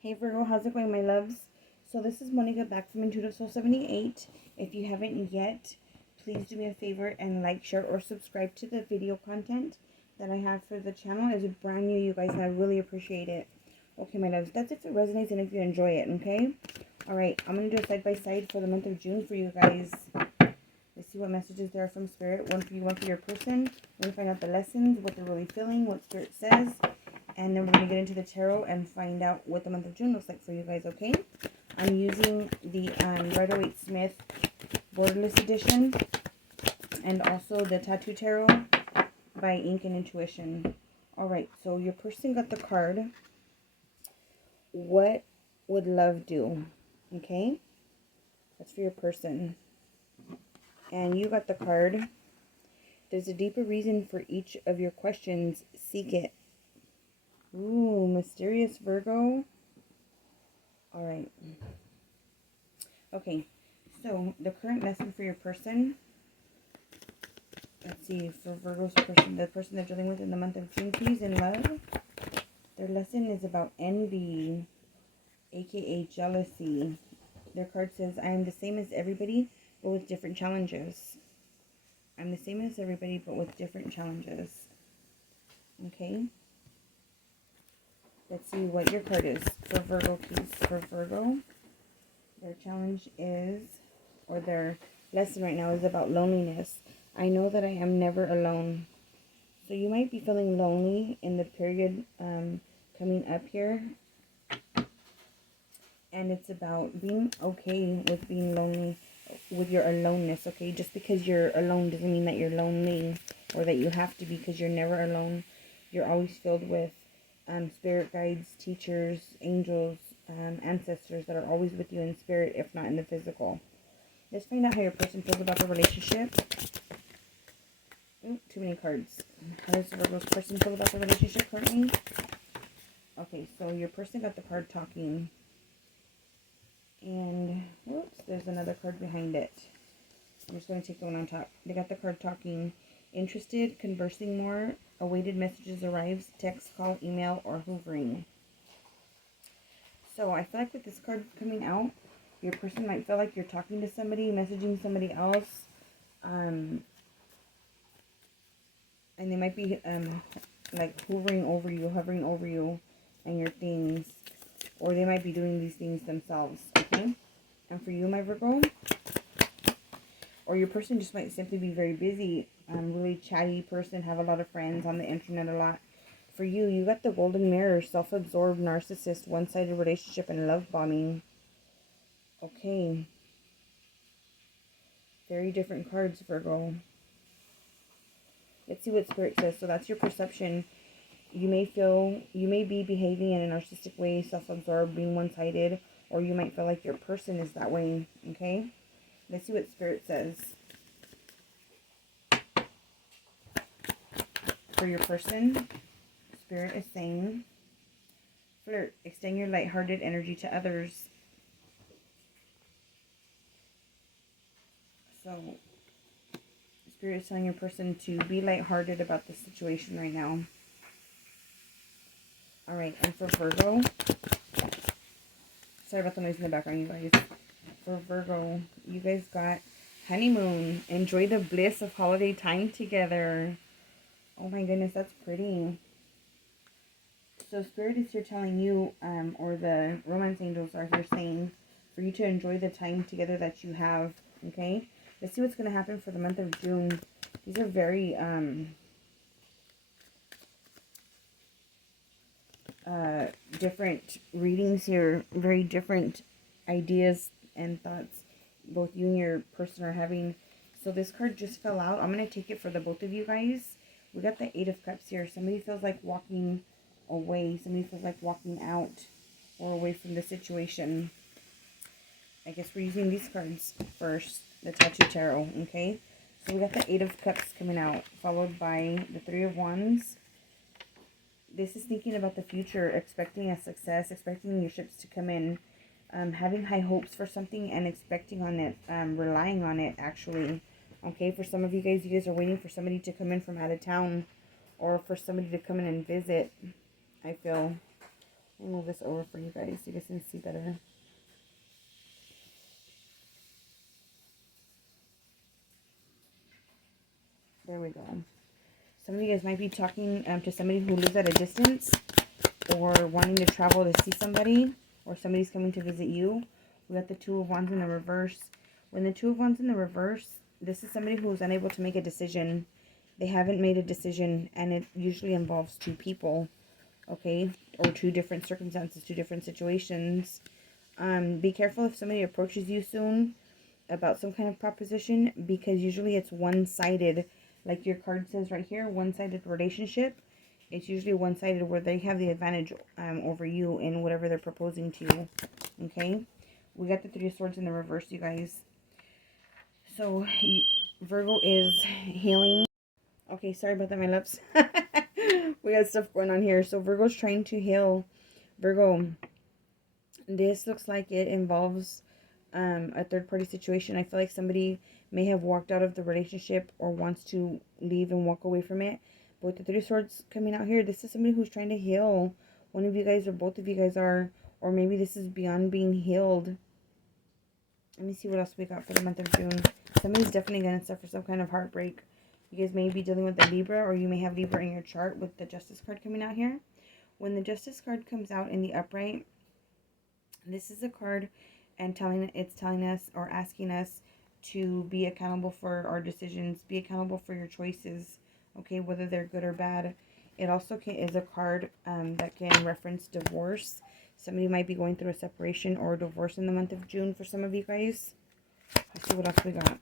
Hey Virgo, how's it going, my loves? So this is Monica back from Intuitive Soul 78. If you haven't yet, please do me a favor and like, share, or subscribe to the video content that I have for the channel. It's brand new, you guys, and I really appreciate it. Okay, my loves, that's if it resonates and if you enjoy it, okay? Alright, I'm going to do a side-by-side for the month of June for you guys. Let's see what messages there are from Spirit. One for you, one for your person. We're going to find out the lessons, what they're really feeling, what Spirit says. And then we're going to get into the tarot and find out what the month of June looks like for you guys, okay? I'm using the Rider-Waite-Smith Borderless Edition and also the Tattoo Tarot by Ink and Intuition. Alright, so your person got the card, What Would Love Do? Okay? That's for your person. And you got the card, There's a deeper reason for each of your questions. Seek it. Ooh, mysterious Virgo. Alright. Okay, so the current lesson for your person. Let's see, for Virgo's person, the person they're dealing with in the month of June, please, in love. Their lesson is about envy, aka jealousy. Their card says, I am the same as everybody, but with different challenges. I'm the same as everybody, but with different challenges. Okay? Let's see what your card is for Virgo, please. For Virgo, their challenge is, or their lesson right now is about loneliness. I know that I am never alone. So you might be feeling lonely in the period coming up here. And it's about being okay with being lonely, with your aloneness, okay? Just because you're alone doesn't mean that you're lonely or that you have to be, because you're never alone. You're always filled with spirit guides, teachers, angels, ancestors that are always with you in spirit, if not in the physical. Let's find out how your person feels about the relationship. Ooh, too many cards. How does Virgo's person feel about the relationship currently? Okay, so your person got the card Talking. And, whoops, there's another card behind it. I'm just going to take the one on top. They got the card Talking. Interested, conversing more, awaited messages arrives, text, call, email, or hoovering. So I feel like with this card coming out, your person might feel like you're talking to somebody, messaging somebody else, and they might be like hovering over you and your things, or they might be doing these things themselves, okay? And for you, my Virgo, or your person just might simply be very busy, really chatty person, have a lot of friends on the internet a lot. For you, you got the Golden Mirror, self-absorbed, narcissist, one-sided relationship, and love bombing. Okay. Very different cards, Virgo. Let's see what Spirit says. So that's your perception. You may be behaving in a narcissistic way, self-absorbed, being one-sided, or you might feel like your person is that way, okay? Let's see what Spirit says. For your person, Spirit is saying, flirt, extend your lighthearted energy to others. So, Spirit is telling your person to be lighthearted about the situation right now. Alright, and for Virgo, sorry about the noise in the background, you guys. For Virgo, you guys got honeymoon. Enjoy the bliss of holiday time together. Oh my goodness, that's pretty. So Spirit is here telling you, or the romance angels are here saying, for you to enjoy the time together that you have, okay? Let's see what's going to happen for the month of June. These are very, different readings here. Very different ideas and thoughts both you and your person are having. So this card just fell out. I'm going to take it for the both of you guys. We got the Eight of Cups here. Somebody feels like walking away. Somebody feels like walking out or away from the situation. I guess we're using these cards first. The Tattoo Tarot, okay? So we got the Eight of Cups coming out, followed by the Three of Wands. This is thinking about the future, expecting a success, expecting your ships to come in, having high hopes for something and expecting on it, relying on it, actually. Okay, for some of you guys are waiting for somebody to come in from out of town or for somebody to come in and visit, I feel. I'll move this over for you guys so you guys can see better. There we go. Some of you guys might be talking to somebody who lives at a distance, or wanting to travel to see somebody, or somebody's coming to visit you. We got the Two of Wands in the reverse. When the Two of Wands in the reverse, this is somebody who is unable to make a decision. They haven't made a decision, and it usually involves two people, okay? Or two different circumstances, two different situations. Be careful if somebody approaches you soon about some kind of proposition, because usually it's one-sided. Like your card says right here, one-sided relationship. It's usually one-sided, where they have the advantage over you in whatever they're proposing to you, okay? We got the Three of Swords in the reverse, you guys. So, Virgo is healing. Okay, sorry about that, my loves. We got stuff going on here. So, Virgo's trying to heal. Virgo, this looks like it involves a third-party situation. I feel like somebody may have walked out of the relationship or wants to leave and walk away from it. But with the Three of Swords coming out here, this is somebody who's trying to heal. One of you guys or both of you guys are. Or maybe this is beyond being healed. Let me see what else we got for the month of June. Somebody's definitely going to suffer some kind of heartbreak. You guys may be dealing with a Libra, or you may have Libra in your chart with the Justice card coming out here. When the Justice card comes out in the upright, this is a card and it's telling us or asking us to be accountable for our decisions, be accountable for your choices, okay, whether they're good or bad. It also is a card that can reference divorce. Somebody might be going through a separation or a divorce in the month of June for some of you guys. Let's see what else we got.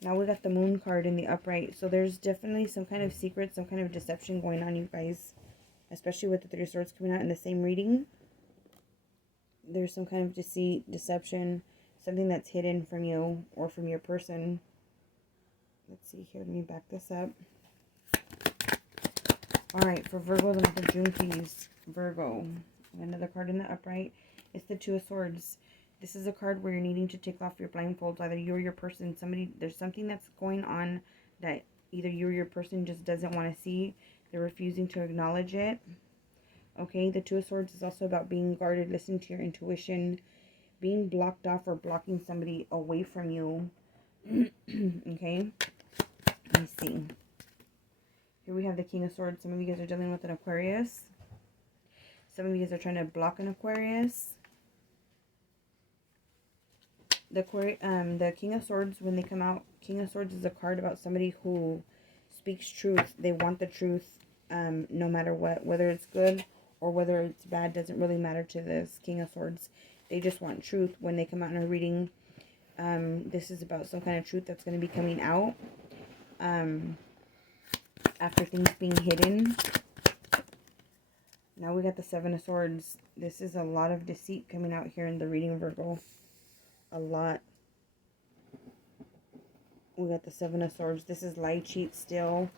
Now we got the Moon card in the upright. So there's definitely some kind of secret, some kind of deception going on, you guys. Especially with the Three of Swords coming out in the same reading. There's some kind of deceit, deception, something that's hidden from you or from your person. Let's see here. Let me back this up. Alright, for Virgo, the month of June, please. Virgo. Another card in the upright. It's the Two of Swords. This is a card where you're needing to take off your blindfolds. Either you or your person, there's something that's going on that either you or your person just doesn't want to see. They're refusing to acknowledge it. Okay, the Two of Swords is also about being guarded, listening to your intuition, being blocked off or blocking somebody away from you. Okay, let me see. Here we have the King of Swords. Some of you guys are dealing with an Aquarius. Some of you guys are trying to block an Aquarius. The King of Swords, when they come out, King of Swords is a card about somebody who speaks truth. They want the truth, no matter what. Whether it's good or whether it's bad doesn't really matter to this King of Swords. They just want truth when they come out in a reading. This is about some kind of truth that's going to be coming out after things being hidden. Now we got the Seven of Swords. This is a lot of deceit coming out here in the reading, Virgo. A lot. We got the Seven of Swords. This is lie, cheat, still.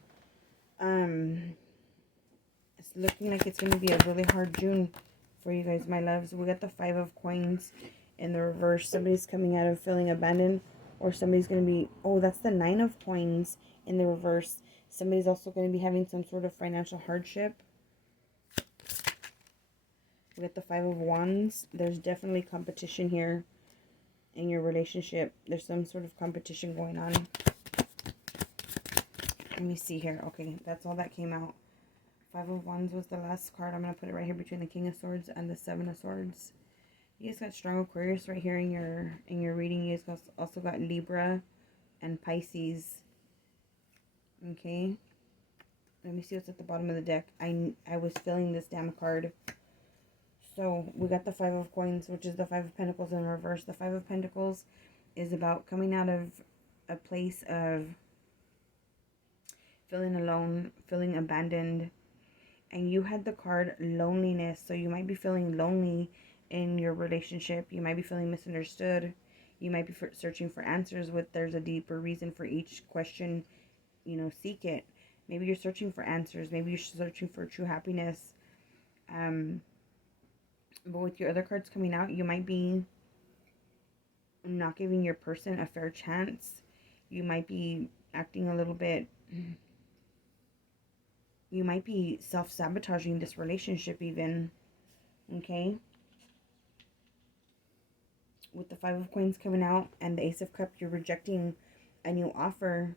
It's looking like it's going to be a really hard June for you guys, my loves. We got the Five of Coins in the reverse. Somebody's coming out of feeling abandoned, or somebody's going to be, oh, that's the Nine of Coins in the reverse. Somebody's also going to be having some sort of financial hardship. We got the Five of Wands. There's definitely competition here in your relationship. There's some sort of competition going on. Let me see here. Okay, that's all that came out. Five of Wands was the last card. I'm going to put it right here between the King of Swords and the Seven of Swords. You guys got strong Aquarius right here in your reading. You guys also got Libra and Pisces. Okay. Let me see what's at the bottom of the deck. I was feeling this damn card. So we got the Five of Coins, which is the Five of Pentacles in reverse. The Five of Pentacles is about coming out of a place of feeling alone, feeling abandoned. And you had the card loneliness. So you might be feeling lonely in your relationship. You might be feeling misunderstood. You might be searching for answers with there's a deeper reason for each question. You know, seek it. Maybe you're searching for answers. Maybe you're searching for true happiness. But with your other cards coming out, you might be not giving your person a fair chance. You might be acting a little bit You might be self-sabotaging this relationship even. Okay? With the Five of Coins coming out and the Ace of Cups, you're rejecting a new offer.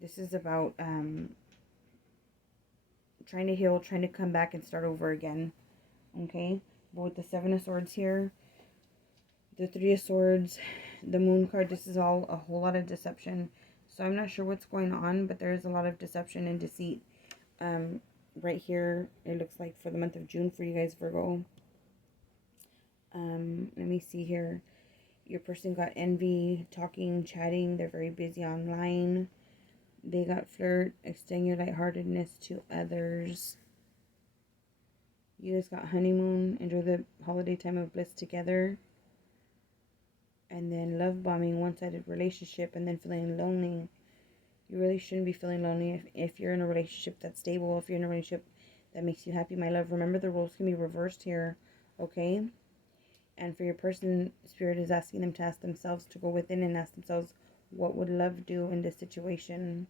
This is about trying to heal, trying to come back and start over again. Okay? But with the Seven of Swords here, the Three of Swords, the Moon card, this is all a whole lot of deception. So I'm not sure what's going on, but there is a lot of deception and deceit. Right here, it looks like for the month of June for you guys, Virgo. Let me see here. Your person got envy, talking, chatting. They're very busy online. They got flirt, extend your lightheartedness to others. You guys got honeymoon, enjoy the holiday time of bliss together. And then love bombing, one-sided relationship, and then feeling lonely. You really shouldn't be feeling lonely if you're in a relationship that's stable, if you're in a relationship that makes you happy, my love. Remember, the roles can be reversed here, okay? And for your person, Spirit is asking them to ask themselves, to go within and ask themselves, what would love do in this situation?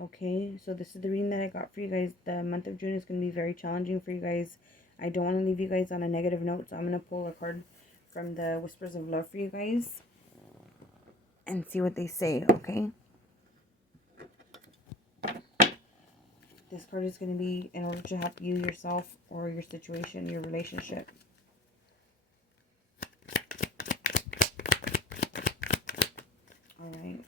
Okay, so this is the reading that I got for you guys. The month of June is going to be very challenging for you guys. I don't want to leave you guys on a negative note, so I'm going to pull a card from the Whispers of Love for you guys and see what they say, okay? This card is going to be in order to help you, yourself, or your situation, your relationship. Alright.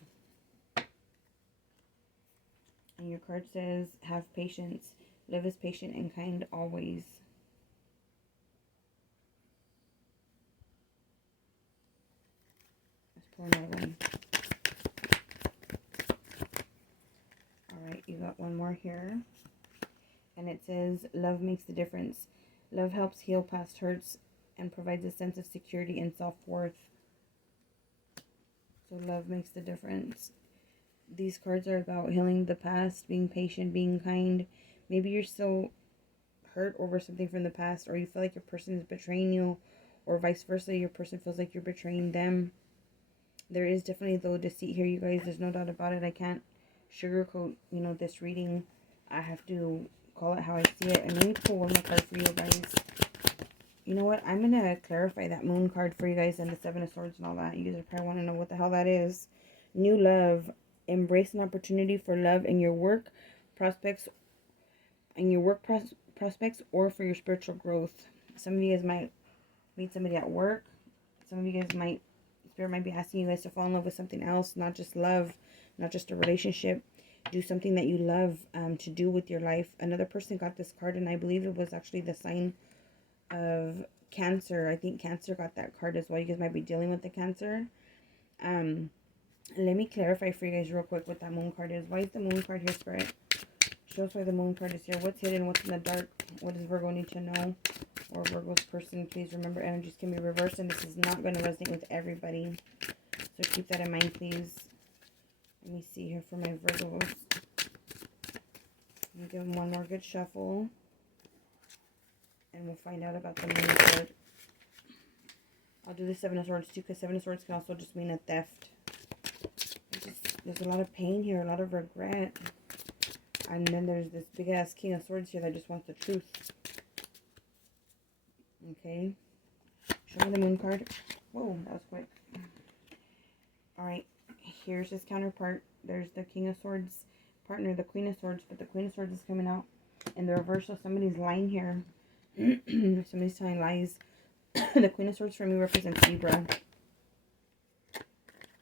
And your card says, have patience. Live as patient and kind always. Let's pull another one. Alright, you got one more here. And it says, love makes the difference. Love helps heal past hurts and provides a sense of security and self-worth. So love makes the difference. These cards are about healing the past, being patient, being kind. Maybe you're still hurt over something from the past, or you feel like your person is betraying you, or vice versa, your person feels like you're betraying them. There is definitely, though, deceit here, you guys. There's no doubt about it. I can't sugarcoat, this reading. I have to call it how I see it. And let me pull one more card for you guys. You know what? I'm going to clarify that Moon card for you guys and the Seven of Swords and all that. You guys probably want to know what the hell that is. New love. Embrace an opportunity for love in your work prospects, prospects, or for your spiritual growth. Some of you guys might meet somebody at work. Some of you guys Spirit might be asking you guys to fall in love with something else, not just love, not just a relationship. Do something that you love to do with your life. Another person got this card, and I believe it was actually the sign of Cancer. I think Cancer got that card as well. You guys might be dealing with the Cancer. Let me clarify for you guys real quick what that Moon card is. Why is the Moon card here, Spirit? Show us why the Moon card is here. What's hidden? What's in the dark? What does Virgo need to know? Or Virgo's person, please remember, energies can be reversed, and this is not going to resonate with everybody. So keep that in mind, please. Let me see here for my Virgos. Let me give them one more good shuffle. And we'll find out about the Moon card. I'll do the Seven of Swords too, because Seven of Swords can also just mean a theft. There's a lot of pain here, a lot of regret. And then there's this big-ass King of Swords here that just wants the truth. Okay. Show me the Moon card. Whoa, that was quick. Alright. Here's his counterpart. There's the King of Swords partner, the Queen of Swords. But the Queen of Swords is coming out in the reverse. So somebody's lying here. Somebody's telling lies. The Queen of Swords for me represents Libra.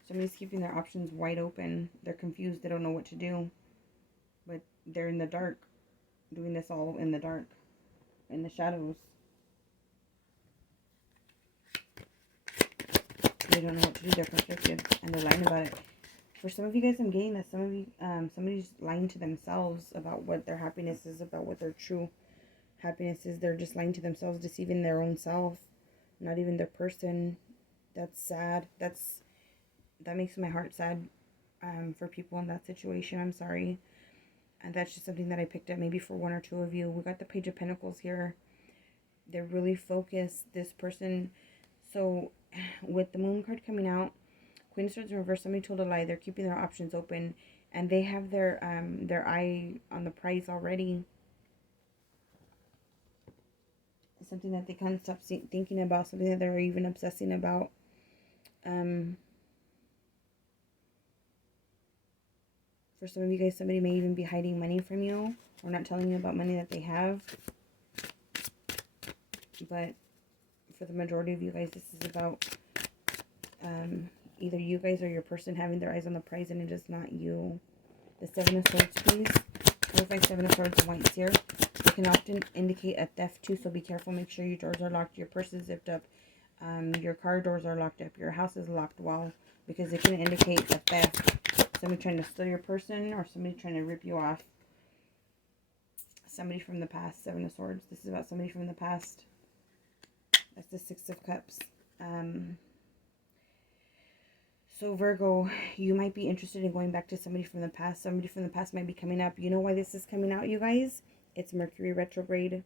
Somebody's keeping their options wide open. They're confused. They don't know what to do. But they're in the dark. Doing this all in the dark. In the shadows. They don't know what to do. They're conflicted. And they're lying about it. For some of you guys, I'm getting that some of you, somebody's lying to themselves about what their happiness is, about what their true happiness is. They're just lying to themselves, deceiving their own self. Not even their person. That's sad. That makes my heart sad for people in that situation. I'm sorry. And that's just something that I picked up maybe for one or two of you. We got the Page of Pentacles here. They're really focused. This person. So with the Moon card coming out, Queen of Swords in reverse, somebody told a lie. They're keeping their options open. and they have their eye on the prize already. Something that they can't stop thinking about, something that they're even obsessing about. For some of you guys, somebody may even be hiding money from you or not telling you about money that they have. But for the majority of you guys, this is about either you guys or your person having their eyes on the prize, and it is not you. The Seven of Swords, please. Clarify Seven of Swords and Whites here. It can often indicate a theft too, so be careful. Make sure your doors are locked, your purse is zipped up, your car doors are locked up, your house is locked well, because it can indicate a theft. Somebody trying to steal your person or somebody trying to rip you off. Somebody from the past. Seven of Swords. This is about somebody from the past. That's the Six of Cups. So Virgo, you might be interested in going back to somebody from the past. Somebody from the past might be coming up. You know why this is coming out, you guys? It's Mercury retrograde.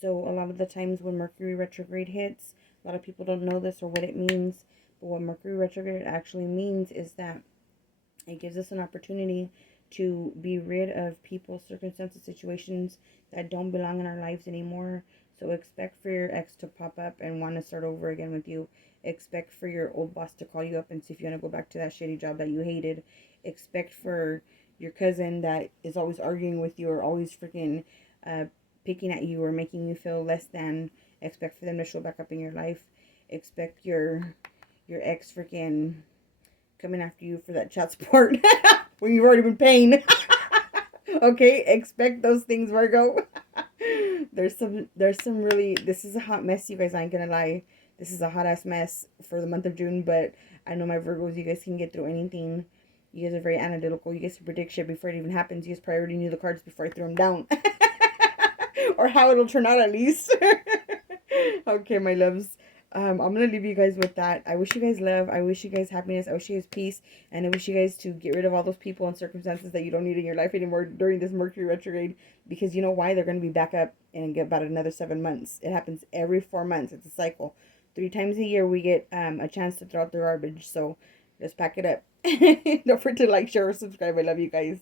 So a lot of the times when Mercury retrograde hits, a lot of people don't know this or what it means. But what Mercury retrograde actually means is that it gives us an opportunity to be rid of people, circumstances, situations that don't belong in our lives anymore. So expect for your ex to pop up and want to start over again with you. Expect for your old boss to call you up and see if you want to go back to that shitty job that you hated. Expect for your cousin that is always arguing with you or always freaking picking at you or making you feel less than. Expect for them to show back up in your life. Expect your ex freaking coming after you for that child support when you've already been paying. Okay, expect those things, Virgo. There's some really, this is a hot mess, you guys, I ain't gonna lie. This is a hot ass mess for the month of June, but I know my Virgos, you guys can get through anything. You guys are very analytical. You guys can predict shit before it even happens. You guys probably already knew the cards before I threw them down. Or how it'll turn out at least. Okay, my loves. I'm going to leave you guys with that. I wish you guys love. I wish you guys happiness. I wish you guys peace. And I wish you guys to get rid of all those people and circumstances that you don't need in your life anymore during this Mercury retrograde. Because you know why? They're going to be back up in about another 7 months. It happens every 4 months. It's a cycle. 3 times a year we get a chance to throw out the garbage. So just pack it up. Don't forget to like, share, or subscribe. I love you guys.